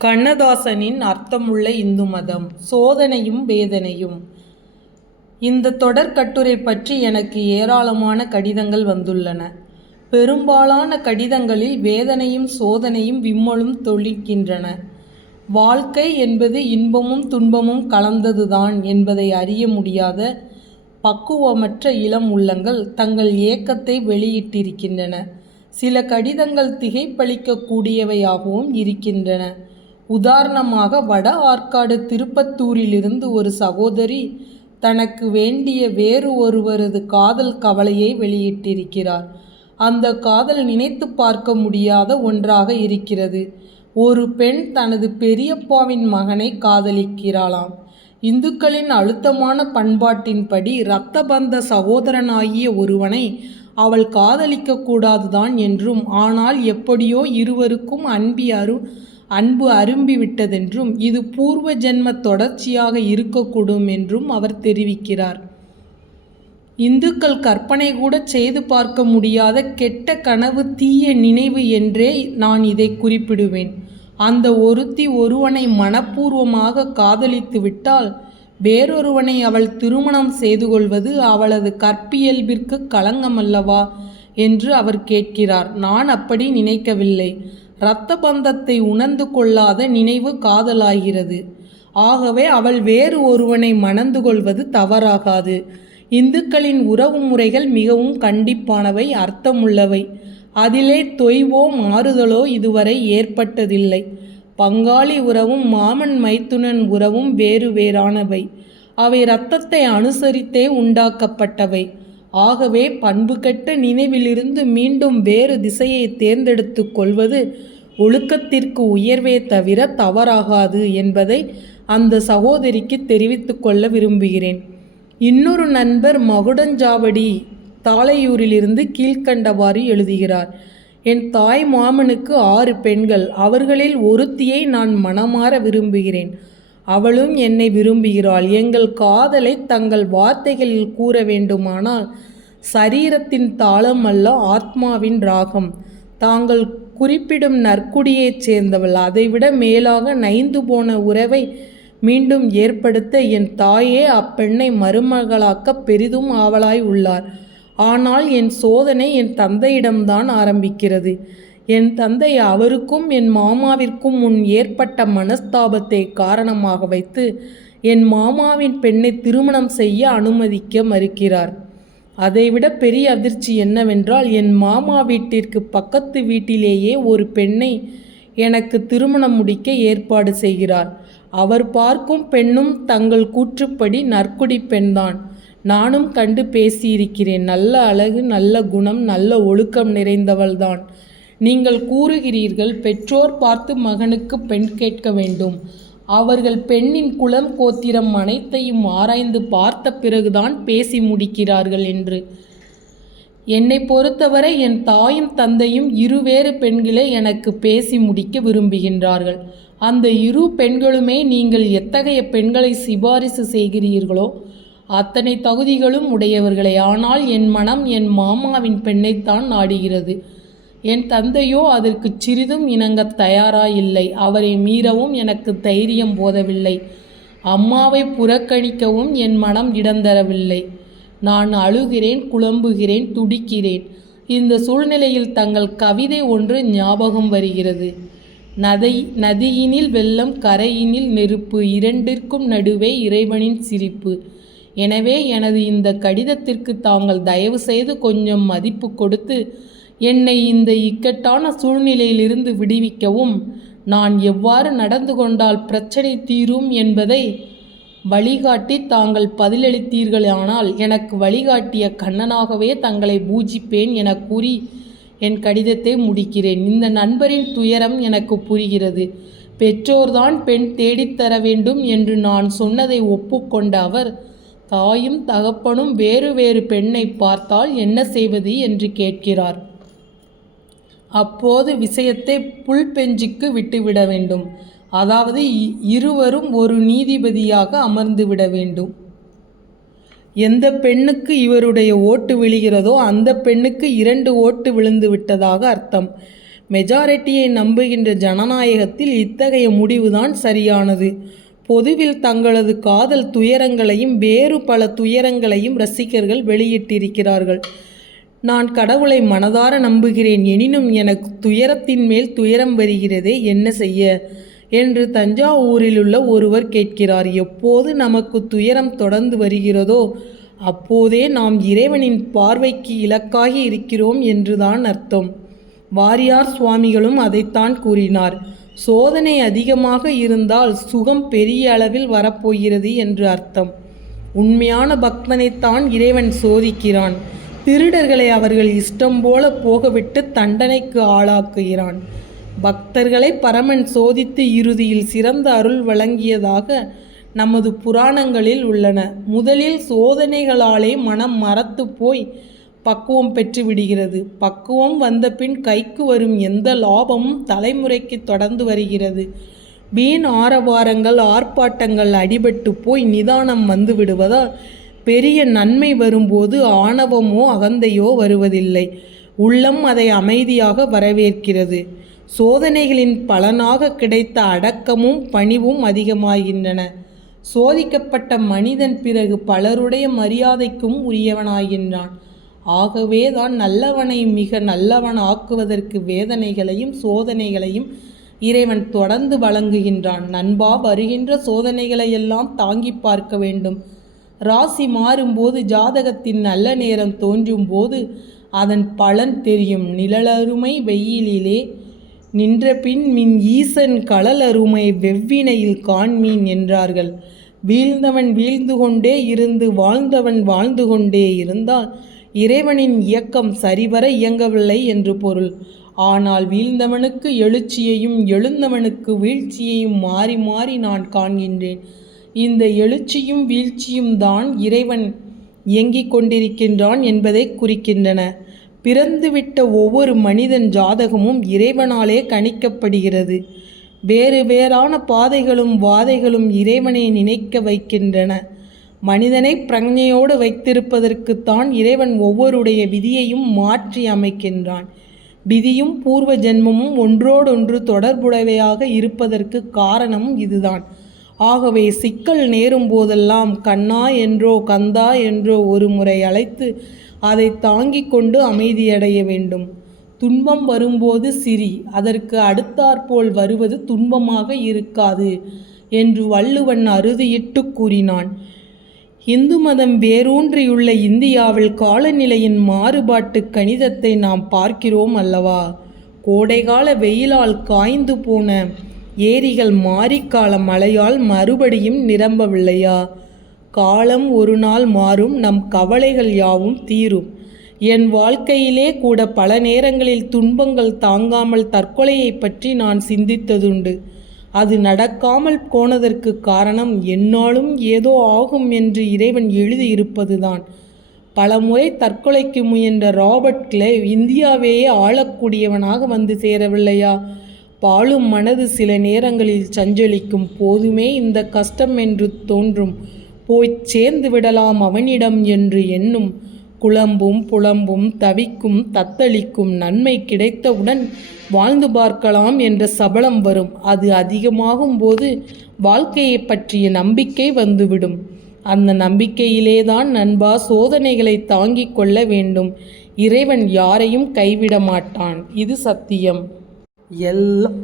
கண்ணதாசனின் அர்த்தமுள்ள இந்து மதம், சோதனையும் வேதனையும். இந்த தொடர் கட்டுரை பற்றி எனக்கு ஏராளமான கடிதங்கள் வந்துள்ளன. பெரும்பாலான கடிதங்களில் வேதனையும் சோதனையும் விம்மலும் தொழிக்கின்றன. வாழ்க்கை என்பது இன்பமும் துன்பமும் கலந்ததுதான் என்பதை அறிய முடியாத பக்குவமற்ற இளம் உள்ளங்கள் தங்கள் ஏக்கத்தை வெளியிட்டிருக்கின்றன. சில கடிதங்கள் திகைப்பளிக்கக்கூடியவையாகவும் இருக்கின்றன. உதாரணமாக, வட ஆற்காடு திருப்பத்தூரிலிருந்து ஒரு சகோதரி தனக்கு வேண்டிய வேறு ஒருவரது காதல் கவலையை வெளியிட்டிருக்கிறார். அந்த காதல் நினைத்து பார்க்க முடியாத ஒன்றாக இருக்கிறது. ஒரு பெண் தனது பெரியப்பாவின் மகனை காதலிக்கிறாளாம். இந்துக்களின் அழுத்தமான பண்பாட்டின்படி இரத்த பந்த சகோதரனாகிய ஒருவனை அவள் காதலிக்க கூடாதுதான் என்றும், ஆனால் எப்படியோ இருவருக்கும் அன்பு அரும்பிவிட்டதென்றும், இது பூர்வ ஜென்ம தொடர்ச்சியாக இருக்கக்கூடும் என்றும் அவர் தெரிவிக்கிறார். இந்துக்கள் கற்பனை கூட செய்து பார்க்க முடியாத கெட்ட கனவு, தீய நினைவு என்றே நான் இதை குறிப்பிடுவேன். அந்த ஒருத்தி ஒருவனை மனப்பூர்வமாக காதலித்து விட்டால் வேறொருவனை அவள் திருமணம் செய்து கொள்வது அவளது கற்பியல்பிற்கு களங்கமல்லவா என்று அவர் கேட்கிறார். நான் அப்படி நினைக்கவில்லை. இரத்த பந்தத்தை உணர்ந்து கொள்ளாத நினைவு காதலாகிறது. ஆகவே அவள் வேறு ஒருவனை மணந்து கொள்வது தவறாகாது. இந்துக்களின் உறவு முறைகள் மிகவும் கண்டிப்பானவை, அர்த்தமுள்ளவை. அதிலே தொய்வோ மாறுதலோ இதுவரை ஏற்பட்டதில்லை. பங்காளி உறவும் மாமன் மைத்துனன் உறவும் வேறு வேறானவை. அவை இரத்தத்தை அனுசரித்தே உண்டாக்கப்பட்டவை. ஆகவே பண்புகெட்ட நினைவிலிருந்து மீண்டும் வேறு திசையை தேர்ந்தெடுத்து கொள்வது ஒழுக்கத்திற்கு உயர்வே தவிர தவறாகாது என்பதை அந்த சகோதரிக்கு தெரிவித்து கொள்ள விரும்புகிறேன். இன்னொரு நண்பர் மகுடஞ்சாவடி தாளையூரிலிருந்து கீழ்கண்டவாறு எழுதுகிறார். என் தாய் மாமனுக்கு 6 பெண்கள். அவர்களில் ஒருத்தியை நான் மனமாற விரும்புகிறேன். அவளும் என்னை விரும்புகிறாள். எங்கள் காதலை தங்கள் வார்த்தைகளில் கூற வேண்டுமானால், சரீரத்தின் தாளம் அல்ல, ஆத்மாவின் ராகம். தாங்கள் குறிப்பிடும் நற்குடியைச் சேர்ந்தவள். அதைவிட மேலாக நைந்து போன உறவை மீண்டும் ஏற்படுத்த என் தாயே அப்பெண்ணை மருமகளாக்க பெரிதும் ஆவலாய் உள்ளார். ஆனால் என் சோதனை என் தந்தையிடம்தான் ஆரம்பிக்கிறது. என் தந்தை அவருக்கும் என் மாமாவிற்கும் முன் ஏற்பட்ட மனஸ்தாபத்தை காரணமாக வைத்து என் மாமாவின் பெண்ணை திருமணம் செய்ய அனுமதிக்க மறுக்கிறார். அதைவிட பெரிய அதிர்ச்சி என்னவென்றால், என் மாமா வீட்டிற்கு பக்கத்து வீட்டிலேயே ஒரு பெண்ணை எனக்கு திருமணம் முடிக்க ஏற்பாடு செய்கிறார். அவர் பார்க்கும் பெண்ணும் தங்கள் கூற்றுப்படி நற்குடி பெண்தான். நானும் கண்டு பேசியிருக்கிறேன். நல்ல அழகு, நல்ல குணம், நல்ல ஒழுக்கம் நிறைந்தவள்தான். நீங்கள் கூறுகிறீர்கள், பெற்றோர் பார்த்து மகனுக்கு பெண் கேட்க வேண்டும். அவர்கள் பெண்ணின் குலம், கோத்திரம் அனைத்தையும் ஆராய்ந்து பார்த்த பிறகுதான் பேசி முடிக்கிறார்கள் என்று. என்னை பொறுத்தவரை என் தாயும் தந்தையும் இருவேறு பெண்களை எனக்கு பேசி முடிக்க விரும்புகின்றார்கள். அந்த இரு பெண்களுமே நீங்கள் எத்தகைய பெண்களை சிபாரிசு செய்கிறீர்களோ அத்தனை தகுதிகளும் உடையவர்களே. ஆனால் என் மனம் என் மாமாவின் பெண்ணைத்தான் நாடுகிறது. என் தந்தையோ அதற்கு சிறிதும் இணங்க தயாராயில்லை. அவரை மீறவும் எனக்கு தைரியம் போதவில்லை. அம்மாவை புறக்கணிக்கவும் என் மனம் இடந்தரவில்லை. நான் அழுகிறேன், குழம்புகிறேன், துடிக்கிறேன். இந்த சூழ்நிலையில் தங்கள் கவிதை ஒன்று ஞாபகம் வருகிறது. நதியினில் வெள்ளம், கரையினில் நெருப்பு, இரண்டிற்கும் நடுவே இறைவனின் சிரிப்பு. எனவே எனது இந்த கடிதத்திற்கு தாங்கள் தயவு செய்து கொஞ்சம் மதிப்பு கொடுத்து என்னை இந்த இக்கட்டான சூழ்நிலையிலிருந்து விடுவிக்கவும், நான் எவ்வாறு நடந்து கொண்டால் பிரச்சனை தீரும் என்பதை வழிகாட்டி தாங்கள் பதிலளித்தீர்களானால் எனக்கு வழிகாட்டிய கண்ணனாகவே தங்களை பூஜிப்பேன் என கூறி என் கடிதத்தை முடிக்கிறேன். இந்த நண்பரின் துயரம் எனக்கு புரிகிறது. பெற்றோர்தான் பெண் தேடித்தர வேண்டும் என்று நான் சொன்னதை ஒப்புக்கொண்ட அவர், தாயும் தகப்பனும் வேறு வேறு பெண்ணை பார்த்தால் என்ன செய்வது என்று கேட்கிறார். அப்போது விஷயத்தை புல்பெஞ்சுக்கு விட்டுவிட வேண்டும். அதாவது இருவரும் ஒரு நீதிபதியாக அமர்ந்துவிட வேண்டும். எந்த பெண்ணுக்கு இவருடைய ஓட்டு விழுகிறதோ அந்த பெண்ணுக்கு 2 ஓட்டு விழுந்து விட்டதாக அர்த்தம். மெஜாரிட்டியை நம்புகின்ற ஜனநாயகத்தில் இத்தகைய முடிவுதான் சரியானது. பொதுவில் தங்களது காதல் துயரங்களையும் வேறு பல துயரங்களையும் ரசிகர்கள் வெளியிட்டிருக்கிறார்கள். நான் கடவுளை மனதார நம்புகிறேன், எனினும் எனக்கு துயரத்தின் மேல் துயரம் வருகிறதே, என்ன செய்ய என்று தஞ்சாவூரிலுள்ள ஒருவர் கேட்கிறார். எப்போது நமக்கு துயரம் தொடர்ந்து வருகிறதோ அப்போதே நாம் இறைவனின் பார்வைக்கு இலக்காகி இருக்கிறோம் என்றுதான் அர்த்தம். வாரியார் சுவாமிகளும் அதைத்தான் கூறினார். சோதனை அதிகமாக இருந்தால் சுகம் பெரிய அளவில் வரப்போகிறது என்று அர்த்தம். உண்மையான பக்தனைத்தான் இறைவன் சோதிக்கிறான். திருடர்களை அவர்கள் இஷ்டம் போல போகவிட்டு தண்டனைக்கு ஆளாக்குகிறான். பக்தர்களை பரமன் சோதித்து இறுதியில் சிறந்த அருள் வழங்கியதாக நமது புராணங்களில் உள்ளன. முதலில் சோதனைகளாலே மனம் மரத்து போய் பக்குவம் பெற்று விடுகிறது. பக்குவம் வந்தபின் கைக்கு வரும் எந்த லாபமும் தலைமுறைக்கு தொடர்ந்து வருகிறது. வீண் ஆரவாரங்கள் ஆர்ப்பாட்டங்கள் அடிபட்டு போய் நிதானம் வந்து விடுவதால் பெரிய நன்மை வரும்போது ஆணவமோ அகந்தையோ வருவதில்லை. உள்ளம் அதை அமைதியாக வரவேற்கிறது. சோதனைகளின் பலனாக கிடைத்த அடக்கமும் பணிவும் அதிகமாகின்றன. சோதிக்கப்பட்ட மனிதன் பிறகு பலருடைய மரியாதைக்கும் உரியவனாகின்றான். ஆகவே தான் நல்லவனை மிக நல்லவன் ஆக்குவதற்கு வேதனைகளையும் சோதனைகளையும் இறைவன் தொடர்ந்து வழங்குகின்றான். நண்பா, வருகின்ற சோதனைகளையெல்லாம் தாங்கி பார்க்க வேண்டும். ராசி மாறும்போது ஜாதகத்தின் நல்ல நேரம் தோன்றும் போது அதன் பலன் தெரியும். நிழலருமை வெயிலிலே நின்றபின் மின் ஈசன் களலருமை வெவ்வினையில் காண்மீன் என்றார்கள். வீழ்ந்தவன் வீழ்ந்து கொண்டே இருந்து வாழ்ந்தவன் வாழ்ந்து கொண்டே இருந்தால் இறைவனின் இயக்கம் சரிவர இயங்கவில்லை என்று பொருள். ஆனால் வீழ்ந்தவனுக்கு எழுச்சியையும் எழுந்தவனுக்கு வீழ்ச்சியையும் மாறி மாறி நான் காண்கின்றேன். இந்த எழுச்சியும் வீழ்ச்சியும் தான் இறைவன் இயங்கிக் கொண்டிருக்கின்றான் என்பதை குறிக்கின்றன. பிறந்துவிட்ட ஒவ்வொரு மனிதன் ஜாதகமும் இறைவனாலே கணிக்கப்படுகிறது. வேறு வேறான பாதைகளும் வாதைகளும் இறைவனை நினைக்க வைக்கின்றன. மனிதனை பிரஞையோடு வைத்திருப்பதற்குத்தான் இறைவன் ஒவ்வொருடைய விதியையும் மாற்றி அமைக்கின்றான். விதியும் பூர்வ ஜென்மமும் ஒன்றோடொன்று தொடர்புடையவையாக இருப்பதற்கு காரணமும் இதுதான். ஆகவே சிக்கல் நேரும் போதெல்லாம் கண்ணா என்றோ கந்தா என்றோ ஒரு முறை அழைத்து அதை தாங்கிக் கொண்டு அமைதியடைய வேண்டும். துன்பம் வரும்போது சிரி, அதற்கு அடுத்தாற்போல் வருவது துன்பமாக இருக்காது என்று வள்ளுவன் அறுதியிட்டு கூறினான். இந்து மதம் வேரூன்றியுள்ள இந்தியாவில் காலநிலையின் மாறுபாட்டு கணிதத்தை நாம் பார்க்கிறோம் அல்லவா? கோடைகால வெயிலால் காய்ந்து போன ஏரிகள் மாரிக்கால மழையால் மறுபடியும் நிரம்பவில்லையா? காலம் ஒரு நாள் மாறும், நம் கவலைகள் யாவும் தீரும். என் வாழ்க்கையிலே கூட பல நேரங்களில் துன்பங்கள் தாங்காமல் தற்கொலையை பற்றி நான் சிந்தித்ததுண்டு. அது நடக்காமல் போனதற்கு காரணம் என்னாலும் ஏதோ ஆகும் என்று இறைவன் எழுதியிருப்பதுதான். பலமுறை தற்கொலைக்கு முயன்ற ராபர்ட் கிளைவ் இந்தியாவையே ஆளக்கூடியவனாக வந்து சேரவில்லையா? பாழும் மனது சில நேரங்களில் சஞ்சலிக்கும். போதுமே இந்த கஷ்டம் என்று தோன்றும். போய்ச் சேர்ந்து விடலாம் அவனிடம் என்று எண்ணும். குழம்பும் புலம்பும் தவிக்கும் தத்தளிக்கும். நன்மை கிடைத்தவுடன் வாழ்ந்து பார்க்கலாம் என்ற சபலம் வரும். அது அதிகமாகும் போது வாழ்க்கையை பற்றிய நம்பிக்கை வந்துவிடும். அந்த நம்பிக்கையிலேதான் நண்பா சோதனைகளை தாங்கிக் கொள்ள வேண்டும். இறைவன் யாரையும் கைவிட மாட்டான். இது சத்தியம். எல்லாம்